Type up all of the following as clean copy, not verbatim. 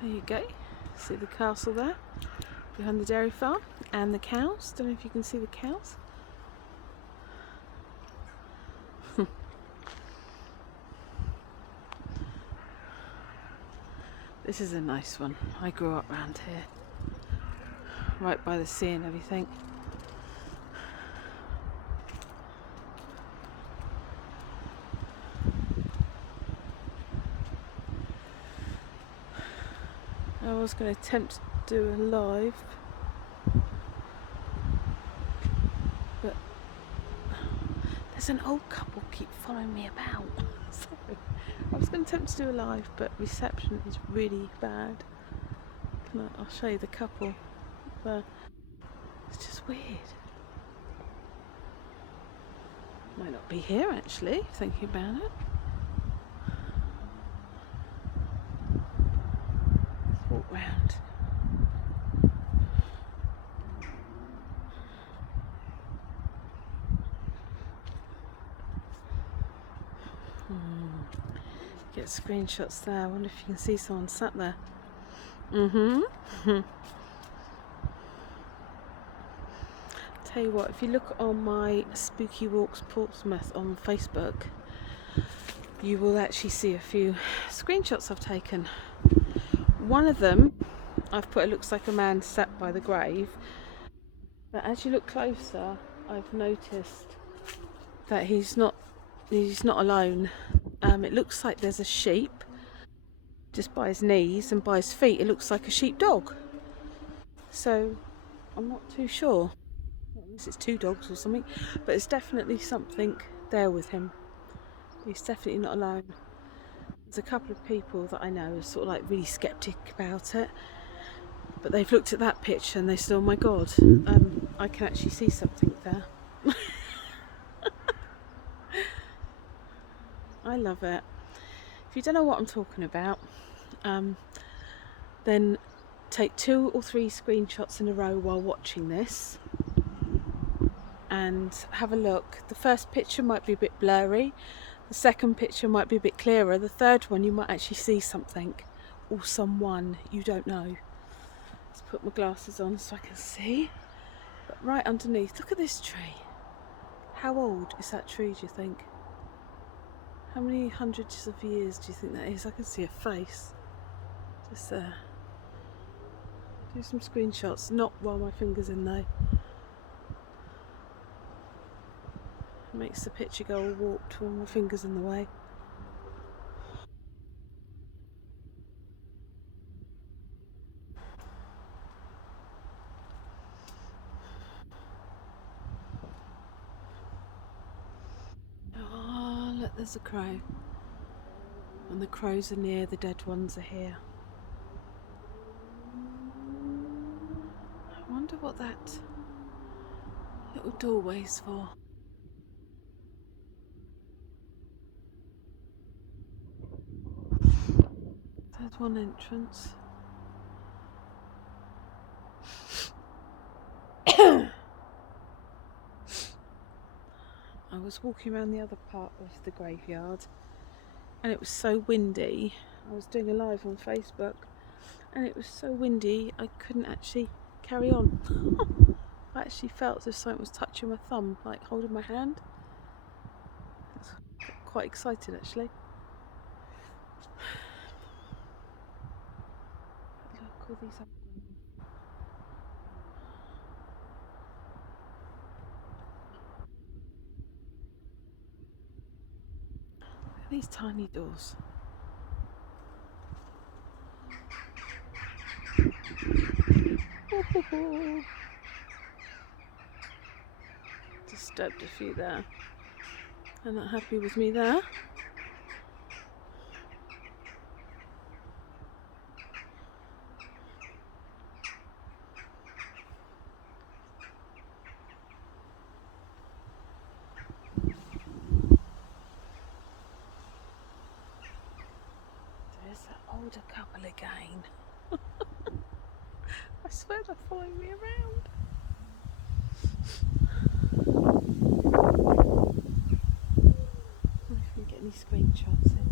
There you go. See the castle there behind the dairy farm and the cows. Don't know if you can see the cows. This is a nice one. I grew up round here, right by the sea and everything. I was going to attempt to do a live, but there's an old couple keep following me about. Sorry. I was going to attempt to do a live, but reception is really bad. I'll show you the couple, but it's just weird. Might not be here actually, thinking about it. Let's walk round. Get screenshots there. I wonder if you can see someone sat there. Tell you what, if you look on my Spooky Walks Portsmouth on Facebook, you will actually see a few screenshots I've taken. One of them I've put, it looks like a man sat by the grave, but as you look closer I've noticed that he's not alone. It looks like there's a sheep just by his knees, and by his feet it looks like a sheepdog. So I'm not too sure unless it's two dogs or something, but it's definitely something there with him. He's definitely not alone. There's a couple of people that I know are sort of like really skeptic about it, but they've looked at that picture and they said, oh my god, I can actually see something there. I love it. If you don't know what I'm talking about, then take 2 or 3 screenshots in a row while watching this and have a look. The first picture might be a bit blurry, the second picture might be a bit clearer, the third one you might actually see something or someone you don't know. Let's put my glasses on so I can see. But right underneath, look at this tree. How old is that tree, do you think? How many hundreds of years do you think that is? I can see a face just there. Do some screenshots, not while my finger's in though. It makes the picture go all warped when my finger's in the way. Oh, look, there's a crow. And the crows are near, the dead ones are here. I wonder what that little doorway's for. There's one entrance. I was walking around the other part of the graveyard and it was so windy. I was doing a live on Facebook and it was so windy I couldn't actually carry on. I actually felt as if something was touching my thumb, like holding my hand. I was quite excited actually. Look, all these up. Look at these tiny doors. Disturbed a few there. They're not happy with me there. There's that older couple again. I swear they're following me around. If we get any screenshots in.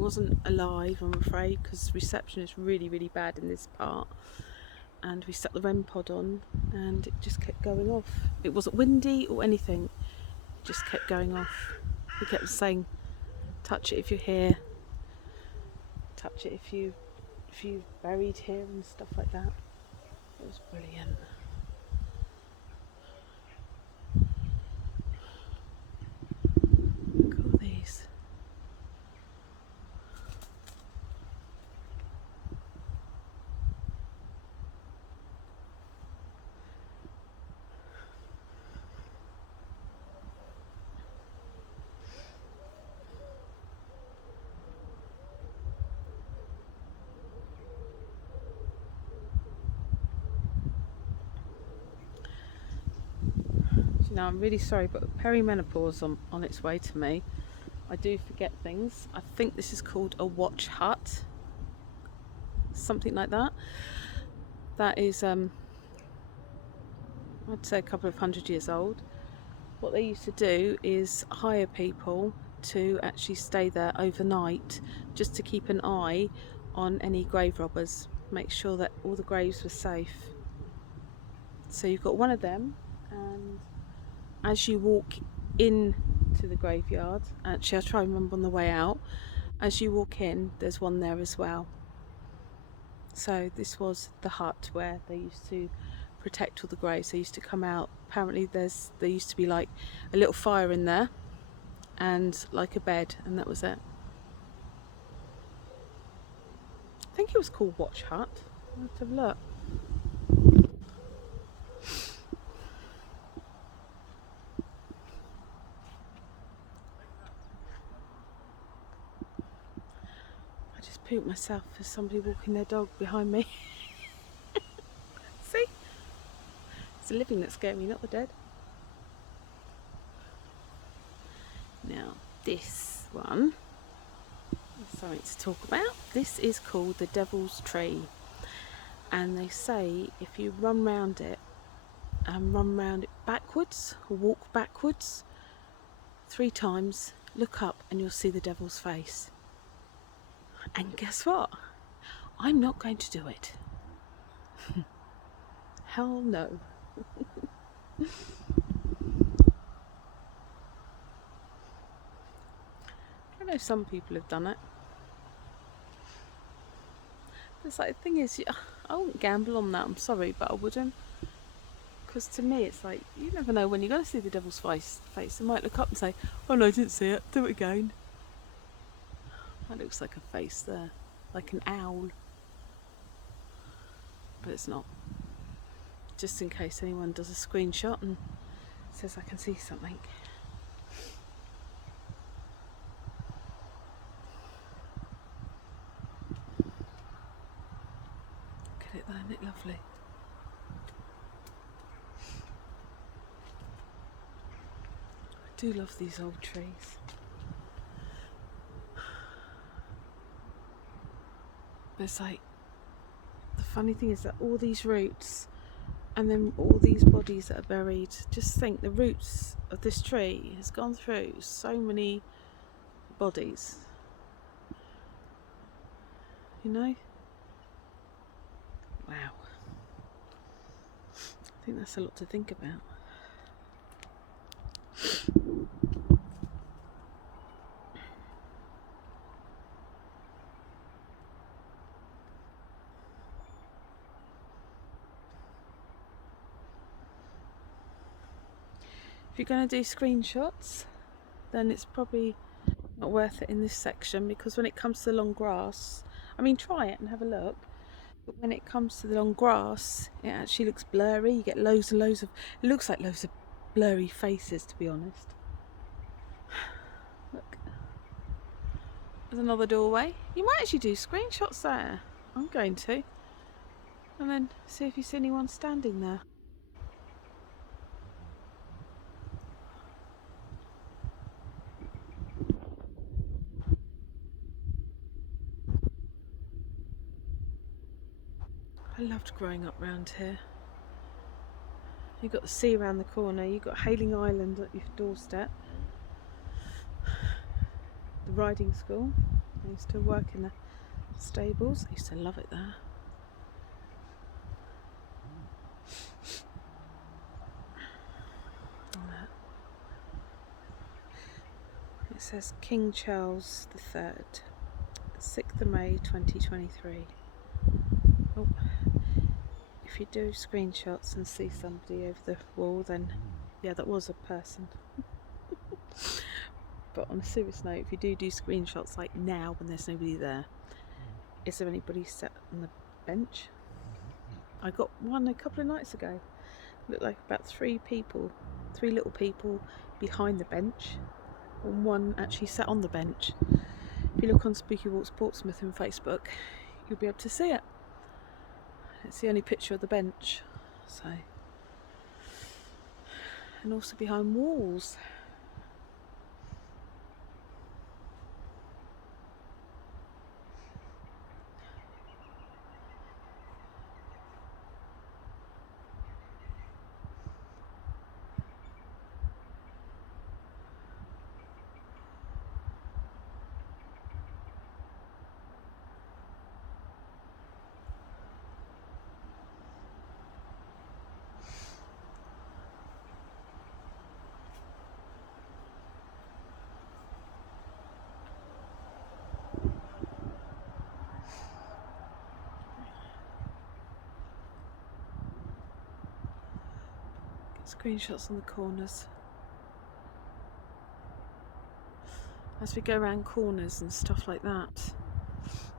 wasn't alive, I'm afraid, because reception is really, really bad in this part. And we stuck the REM pod on and it just kept going off. It wasn't windy or anything, it just kept going off. We kept saying, touch it if you're here, touch it if you buried here and stuff like that. It was brilliant. Look at all these. You know, I'm really sorry, but perimenopause on its way to me. I do forget things. I think this is called a watch hut, something like that. That is, I'd say a couple of 100 years old. What they used to do is hire people to actually stay there overnight, just to keep an eye on any grave robbers, make sure that all the graves were safe. So you've got one of them, and as you walk in to the graveyard, actually I'll try and remember on the way out, as you walk in there's one there as well. So this was the hut where they used to protect all the graves. They used to come out, apparently there used to be like a little fire in there and like a bed, and that was it. I think it was called Watch Hut. Let's have a look. I just pooped myself for somebody walking their dog behind me. See? It's the living that scare me, not the dead. Now, this one is something to talk about. This is called the Devil's Tree. And they say if you run round it and run round it backwards, or walk backwards 3 times, look up and you'll see the devil's face. And guess what? I'm not going to do it. Hell no. I know some people have done it. It's like, the thing is, I wouldn't gamble on that, I'm sorry, but I wouldn't. Because to me it's like, you never know when you're going to see the devil's face. They might look up and say, oh no, I didn't see it, do it again. That looks like a face there, like an owl. But it's not. Just in case anyone does a screenshot and says I can see something. Look at it there, isn't it lovely? I do love these old trees. But it's like, the funny thing is that all these roots and then all these bodies that are buried, just think the roots of this tree has gone through so many bodies, you know? Wow. I think that's a lot to think about. If you're going to do screenshots, then it's probably not worth it in this section, because when it comes to the long grass, I mean, try it and have a look, but when it comes to the long grass it actually looks blurry. You get loads and loads of, it looks like loads of blurry faces, to be honest. Look, there's another doorway. You might actually do screenshots there. I'm going to, and then see if you see anyone standing there. I loved growing up round here. You've got the sea around the corner, you've got Hayling Island at your doorstep, the riding school, I used to work in the stables. I used to love it there. It says King Charles III, 6th of May 2023. Oh, if you do screenshots and see somebody over the wall, then yeah, that was a person. But on a serious note, if you do screenshots like now when there's nobody there, is there anybody sat on the bench? I got one a couple of nights ago. Looked like about three little people behind the bench, and one actually sat on the bench. If you look on Spooky Walks Portsmouth on Facebook, you'll be able to see it. It's the only picture of the bench. So, and also behind walls. Screenshots on the corners. As we go around corners and stuff like that,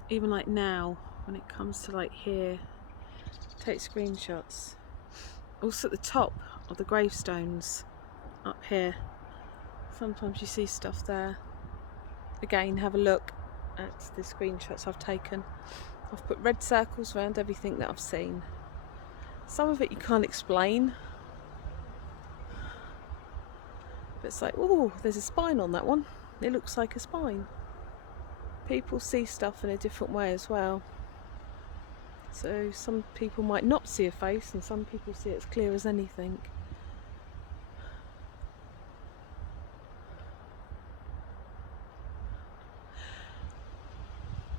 even like now when it comes to like here, take screenshots. Also at the top of the gravestones up here, sometimes you see stuff there. Again, have a look at the screenshots I've taken. I've put red circles around everything that I've seen. Some of it you can't explain, but it's like, oh, there's a spine on that one. It looks like a spine. People see stuff in a different way as well. So some people might not see a face, and some people see it as clear as anything.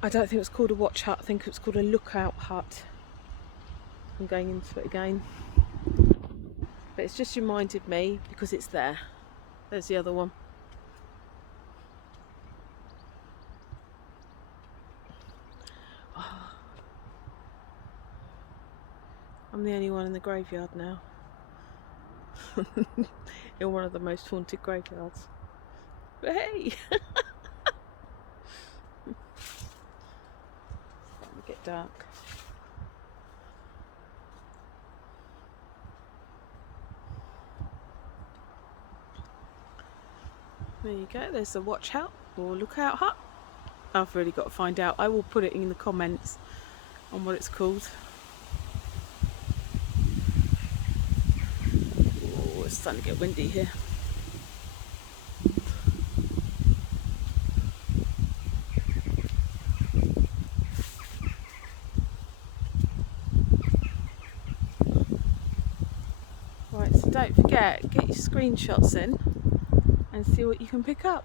I don't think it was called a watch hut, I think it was called a lookout hut. I'm going into it again. But it's just reminded me because it's there. There's the other one. Oh. I'm the only one in the graveyard now. In one of the most haunted graveyards. But hey! It's starting to get dark. There you go, there's the watch hut or lookout hut. I've really got to find out. I will put it in the comments on what it's called. Oh, it's starting to get windy here. Right, so don't forget, get your screenshots in and see what you can pick up.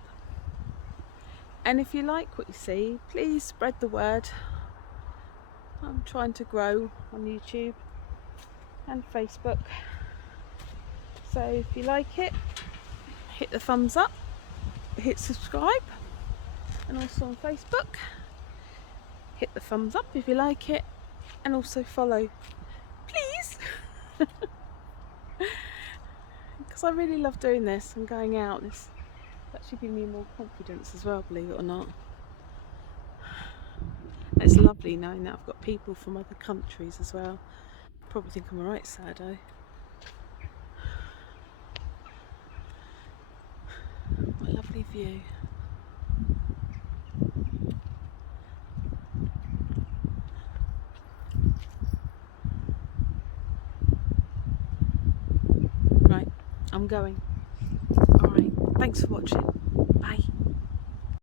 And if you like what you see, please spread the word. I'm trying to grow on YouTube and Facebook. So if you like it, hit the thumbs up, hit subscribe, and also on Facebook, hit the thumbs up if you like it, and also follow, please. Because I really love doing this and going out. This actually gives me more confidence as well, believe it or not. And it's lovely knowing that I've got people from other countries as well. Probably think I'm a right saddo. What a lovely view. Right, I'm going. Alright, thanks for watching.